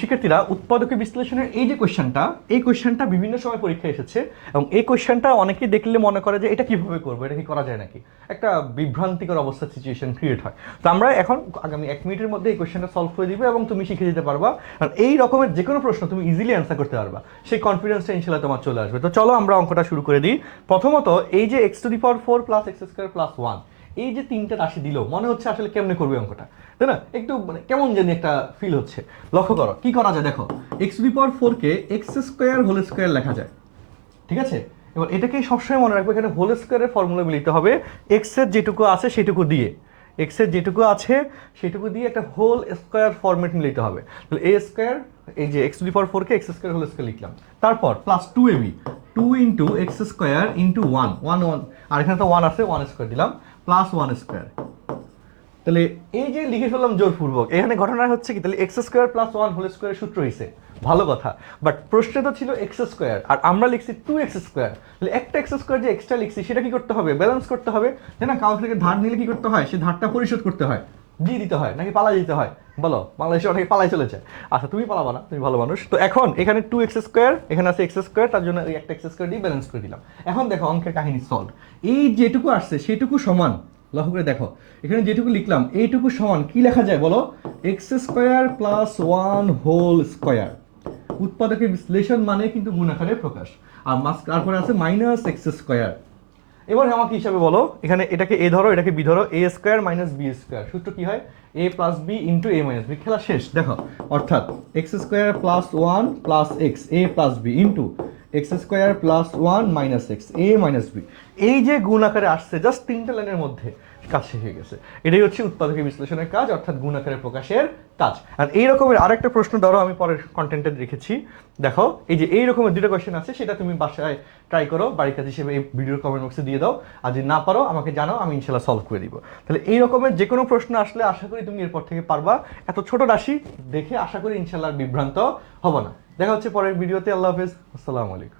শিক্ষার্থীরা উৎপাদকে বিশ্লেষণের এই যে কোয়েশ্চেনটা বিভিন্ন সময় পরীক্ষায় এসেছে এবং এই কোয়েশ্চেনটা অনেকেই দেখলে মনে করে যে এটা কিভাবে করবো, এটা কি করা যায় নাকি, একটা বিভ্রান্তিকর অবস্থা সিচুয়েশন ক্রিয়েট হয়। তো আমরা এখন আগামী 1 মিনিটের মধ্যে এই কোয়েশ্চেনটা সলভ করে দিব এবং তুমি শিখে যেতে পারবা, কারণ এই রকমের যে কোনো প্রশ্ন তুমি ইজিলি অ্যান্সার করতে পারবা, সেই কনফিডেন্সটা ইনশাল্লাহ তোমার চলে আসবে। তো চলো আমরা অঙ্কটা শুরু করে দিই। প্রথমত এই যে x⁴ প্লাস x² প্লাস 1, এই যে তিনটে রাশি দিল, মনে হচ্ছে আসলে কেমনে করবে অঙ্কটা, তাই না? একটু মানে কেমন জানি একটা ফিল হচ্ছে। লক্ষ্য করো কি করা যায়, দেখো x⁴ কে x² লেখা যায়, ঠিক আছে? এবার এটাকে সবসময় মনে রাখবো, এখানে হোল স্কোয়ারের ফর্মুলা মিলিতে হবে এক্স এর যেটুকু আছে সেটুকু দিয়ে, এক্স এর যেটুকু আছে সেটুকু দিয়ে একটা হোল স্কোয়ার ফরম্যাট মিলিতে হবে। তাহলে এ স্কোয়ার, এই যে x⁴ কে x² হোল স্কোয়ার লিখলাম, তারপর plus 2ab 2 into x² into 1 1 1, আর এখানে তো 1 আছে, 1² দিলাম প্লাস 1²। তাহলে এই যে লিখে ফেললাম জোরপূর্বক, এখানে ঘটনা হচ্ছে কি, তাহলে x² প্লাস 1 হোল স্কোয়ারের সূত্র হয়েছে, ভালো কথা। বাট প্রশ্নে তো ছিল x², আর আমরা লিখছি 2x²। তাহলে একটা x² যে এক্সট্রা লিখছি সেটা কি করতে হবে, ব্যালেন্স করতে হবে, তাই না? কারো থেকে ধার নিলে কি করতে হয়, সে ধারটা পরিশোধ করতে হয়, দিয়ে দিতে হয়, নাকি পালাই দিতে হয়? বলো, বাংলাদেশে অনেকে পালাই চলে যায়। আচ্ছা তুমি পালাবা না, তুমি ভালো মানুষ। তো এখন এখানে 2x², এখানে আছে x², তার জন্য এই একটা x² দিয়ে ব্যালেন্স করে দিলাম। এখন দেখো অঙ্কের কাহিনী সলভ। এই যেটুকু আসছে সেটুকু সমান, লক্ষ্য করে দেখো এখানে যেটুকু লিখলাম এইটুকু সমান কি লেখা যায় বলো, x² প্লাস 1 হোল স্কোয়ার। উৎপাদকের বিশ্লেষণ মানে কিন্তু গুণ আকারে প্রকাশ, আর তারপরে আছে -x²। এবার আমাকে হিসাবে বলো, এখানে এটাকে a ধরো, এটাকে b ধরো, a² মাইনাস b², সূত্র কি হয়, a plus b into a minus b. খেলা শেষ, দেখো অর্থাৎ x² plus 1 plus x a plus b into x² plus 1 minus x a minus b. এই যে গুণ আকারে আসছে জাস্ট 3টে লাইনের মধ্যে, কাজ শেষ হয়ে গেছে। এটাই হচ্ছে উৎপাদকের বিশ্লেষণের কাজ, অর্থাৎ গুণ আকারে প্রকাশের কাজ। আর এই রকমের আরেকটা প্রশ্ন ধরো, আমি পরের কন্টেন্টে রেখেছি, দেখো এই যে এই রকমের দুটো কোয়েশ্চেন আছে, সেটা তুমি বাসায় ট্রাই করো, বাড়ির কাজ হিসেবে এই ভিডিওর কমেন্ট বক্সে দিয়ে দাও, আর যদি না পারো আমাকে জানাও, আমি ইনশাল্লাহ সলভ করে দিব। তাহলে এই রকমের যে কোনো প্রশ্ন আসলে আশা করি তুমি এরপর থেকে পারবা। এত ছোট রাশি দেখে আশা করি ইনশাল্লাহ বিভ্রান্ত হবো না। দেখা হচ্ছে পরের ভিডিওতে। আল্লাহ হাফেজ, আসসালামু আলাইকুম।